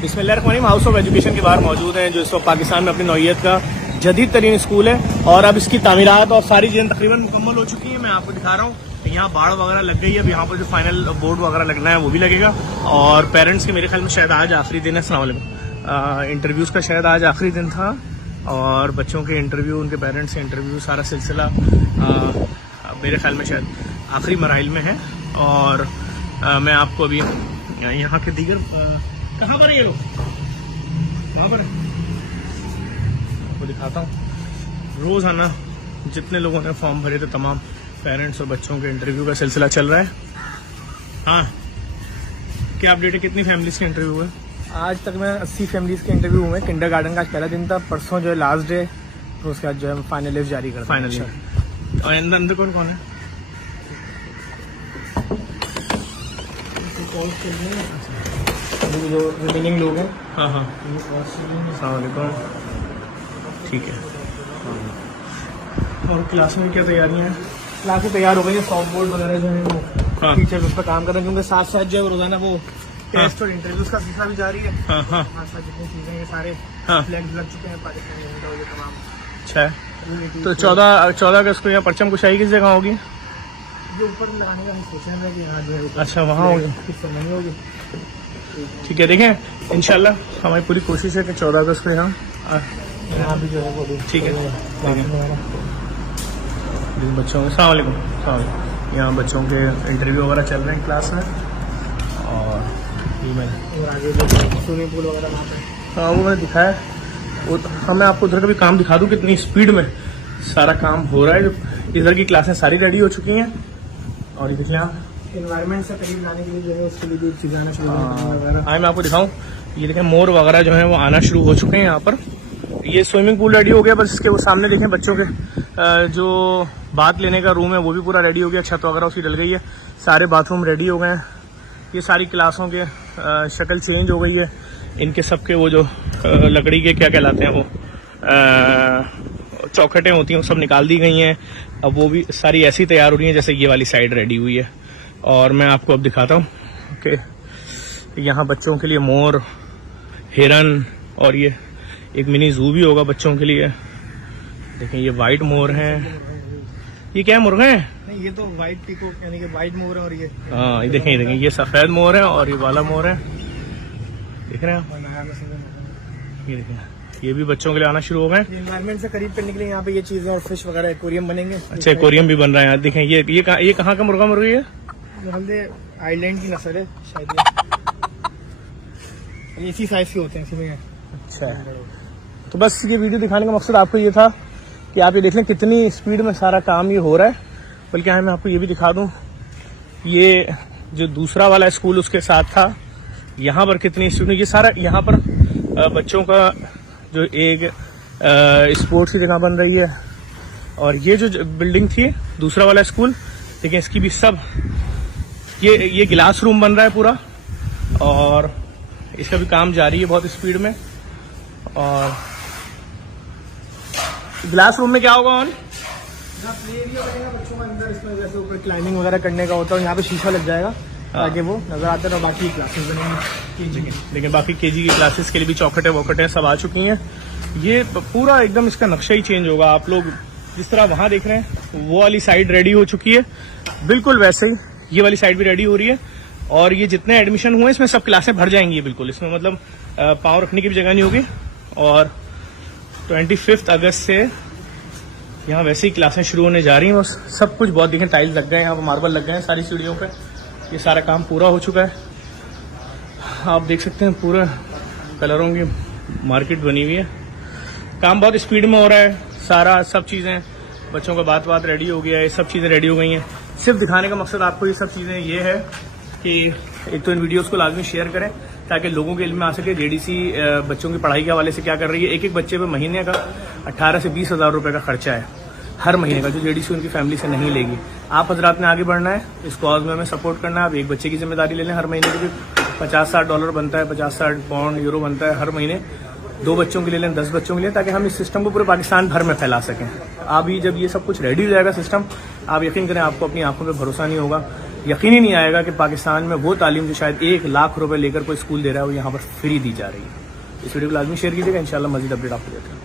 बिस्मिल्लाहिर्रहमानिर्रहीम house of education के बाहर मौजूद हैं, जो इस वक्त पाकिस्तान में अपनी नौइयत का जदीद तरीन स्कूल है और अब इसकी तामीरात और सारी चीज़ें तकरीबन मुकम्मल हो चुकी हैं। मैं आपको दिखा रहा हूँ, यहाँ बाढ़ वगैरह लग गई है। अब यहाँ पर जो फाइनल बोर्ड वगैरह लगना है वो भी लगेगा और पेरेंट्स के मेरे ख्याल में शायद आज आखिरी दिन है। अस्सलाम वालेकुम। इंटरव्यूज़ का शायद आज आखिरी दिन था और बच्चों के इंटरव्यू, उनके पेरेंट्स के इंटरव्यू, सारा सिलसिला मेरे ख्याल में शायद आखिरी मराइल में है। और मैं आपको अभी यहाँ के दीगर कहाँ पर है ये लोग, वहाँ पर आपको दिखाता हूँ। रोज़ाना जितने लोगों ने फॉर्म भरे थे, तमाम पेरेंट्स और बच्चों के इंटरव्यू का सिलसिला चल रहा है। हाँ, क्या अपडेट है, कितनी फैमिलीज़ के इंटरव्यू हुए? आज तक में 80 फैमिलीज़ के इंटरव्यू हुए। किंडर गार्डन का आज पहला दिन था, परसों जो है लास्ट डे, तो उसके बाद जो है फाइनल लिस्ट जारी कर फाइनल। और अंदर कौन कौन है? जो रिमेनिंग लोग हैं। हाँ हाँ, अस्सलाम वालेकुम। ठीक है। और क्लास में क्या तैयारियाँ हैं? क्लासें तैयार हो गई हैं, सॉफ्ट बोर्ड वगैरह जो है वो हाँ। टीचर्स उस पर काम कर रहे हैं, क्योंकि साथ साथ जो है रोजाना वो टेस्ट और इंटरव्यूज का सिलसिला भी जारी है। हाँ हाँ साथ साथ जितनी चीज़ें ये सारे हाँ। फ्लैग्स लग चुके हैं पाकिस्तान में, तो ये तमाम। अच्छा है। तो 14 अगस्त को यहाँ परचम कुशाई किस जगह होगी? जो ऊपर लगाने का हम सोच रहे हैं कि यहाँ जो है अच्छा, वहाँ होगी। किस समय नहीं होगी। ठीक है, देखें इंशाल्लाह हमारी पूरी कोशिश है कि 14 अगस्त को यहाँ भी जो है वो भी ठीक है। बच्चों के अस्सलाम वालेकुम। यहाँ बच्चों के इंटरव्यू वगैरह चल रहे हैं क्लास में। और ये मैंने और आगे जो स्विमिंग पूल वगैरह वहाँ पे, हाँ वो मैंने दिखाया। वो मैं आपको उधर का भी काम दिखा दूँ, कितनी स्पीड में सारा काम हो रहा है। इधर की क्लासें सारी रेडी हो चुकी हैं और ये देखिए आप एनवायरनमेंट से करीब लाने के लिए जो है उसके लिए भी चीज़ें आना शुरू वगैरह। मैं आपको दिखाऊं, ये देखें मोर वगैरह जो है वो आना शुरू हो चुके हैं यहाँ पर। ये स्विमिंग पूल रेडी हो गया, बस इसके वो सामने देखें बच्चों के जो बाथ लेने का रूम है वो भी पूरा रेडी हो गया। छत वगैरह उसकी डल गई है, सारे बाथरूम रेडी हो गए हैं। ये सारी क्लासों के शक्ल चेंज हो गई है। इनके सबके वो जो लकड़ी के क्या कहलाते हैं वो चौखटें होती हैं वो सब निकाल दी गई हैं। अब वो भी सारी ऐसी तैयार हो रही हैं जैसे ये वाली साइड रेडी हुई है। और मैं आपको अब दिखाता हूँ कि यहाँ बच्चों के लिए मोर, हिरन और ये एक मिनी जू भी होगा बच्चों के लिए। देखें ये वाइट मोर हैं। ये क्या मुर्गे हैं? नहीं, ये तो वाइट पीकॉक यानी कि वाइट मोर है। और ये हाँ, ये देखें ये सफ़ेद मोर है और ये वाला मोर है, देख रहे हैं? ये देखें, ये भी बच्चों के लिए आना शुरू हो गए। एनवायरनमेंट से करीब करने के लिए यहाँ पे ये चीज़ें और फिश वगैरह एक्वेरियम बनेंगे। अच्छा, एक्वेरियम भी बन रहा है। देखें ये कहाँ का मुर्गी है? आइलैंड की नस्ल है शायद, ये इसी साइज के होते हैं इसमें। अच्छा, तो बस ये वीडियो दिखाने का मकसद आपको ये था कि आप ये देख लें कितनी स्पीड में सारा काम ये हो रहा है। बल्कि मैं आपको ये भी दिखा दूं, ये जो दूसरा वाला स्कूल उसके साथ था, यहाँ पर कितनी स्पीड में ये सारा यहाँ पर बच्चों का जो एक स्पोर्ट्स की जगह बन रही है। और ये जो बिल्डिंग थी दूसरा वाला स्कूल, देखिए इसकी भी सब ये गिलास रूम बन रहा है पूरा और इसका भी काम जारी है बहुत स्पीड में। और ग्लास रूम में क्या होगा? प्ले एरिया बनेगा बच्चों का अंदर, इसमें जैसे ऊपर क्लाइंबिंग वगैरह करने का होता है, यहाँ पे शीशा लग जाएगा ताकि वो नजर आते रहे। बाकी क्लासेस बनेंगी, लेकिन बाकी केजी की क्लासेस के लिए भी चौखटें वौखटें सब आ चुकी हैं। ये पूरा एकदम इसका नक्शा ही चेंज होगा। आप लोग जिस तरह वहाँ देख रहे हैं वो वाली साइड रेडी हो चुकी है, बिल्कुल वैसे ही ये वाली साइड भी रेडी हो रही है। और ये जितने एडमिशन हुए इसमें सब क्लासें भर जाएंगी बिल्कुल, इसमें मतलब पाँव रखने की भी जगह नहीं होगी। और 25 अगस्त से यहाँ वैसे ही क्लासें शुरू होने जा रही हैं। बस सब कुछ बहुत देखें, टाइल्स लग गए हैं, यहाँ पर मार्बल लग गए हैं सारी सीढ़ियों पे। ये सारा काम पूरा हो चुका है, आप देख सकते हैं पूरा कलरों की मार्केट बनी हुई है। काम बहुत स्पीड में हो रहा है, सारा सब चीज़ें बच्चों का बात रेडी हो गया है, सब चीज़ें रेडी हो गई हैं। सिर्फ दिखाने का मकसद आपको ये सब चीज़ें ये है कि एक तो इन वीडियोस को लाजमी शेयर करें ताकि लोगों के इल्म में आ सके जेडीसी बच्चों की पढ़ाई के हवाले से क्या कर रही है। एक बच्चे पे महीने का 18 से 20 हज़ार रुपये का खर्चा है हर महीने का, जो जेडीसी उनकी फैमिली से नहीं लेगी। आप हजरात ने आगे बढ़ना है, इस कॉज में हमें सपोर्ट करना है। आप एक बच्चे की जिम्मेदारी ले लें, हर महीने के भी $50-60 बनता है, 50-60 पाउंड यूरो बनता है हर महीने। 2 बच्चों के लिए लें, 10 बच्चों के लिए, ताकि हम इस सिस्टम को पूरे पाकिस्तान भर में फैला सकें। अभी जब ये सब कुछ रेडी हो जाएगा सिस्टम, आप यकीन करें आपको अपनी आंखों पे भरोसा नहीं होगा। यकीन ही नहीं आएगा कि पाकिस्तान में वो तालीम जो शायद 1 लाख रुपए लेकर कोई स्कूल दे रहा है वो यहाँ पर फ्री दी जा रही है। इस वीडियो को लाजमी शेयर कीजिएगा, इंशाल्लाह मजीद अपडेट आपको देते हैं।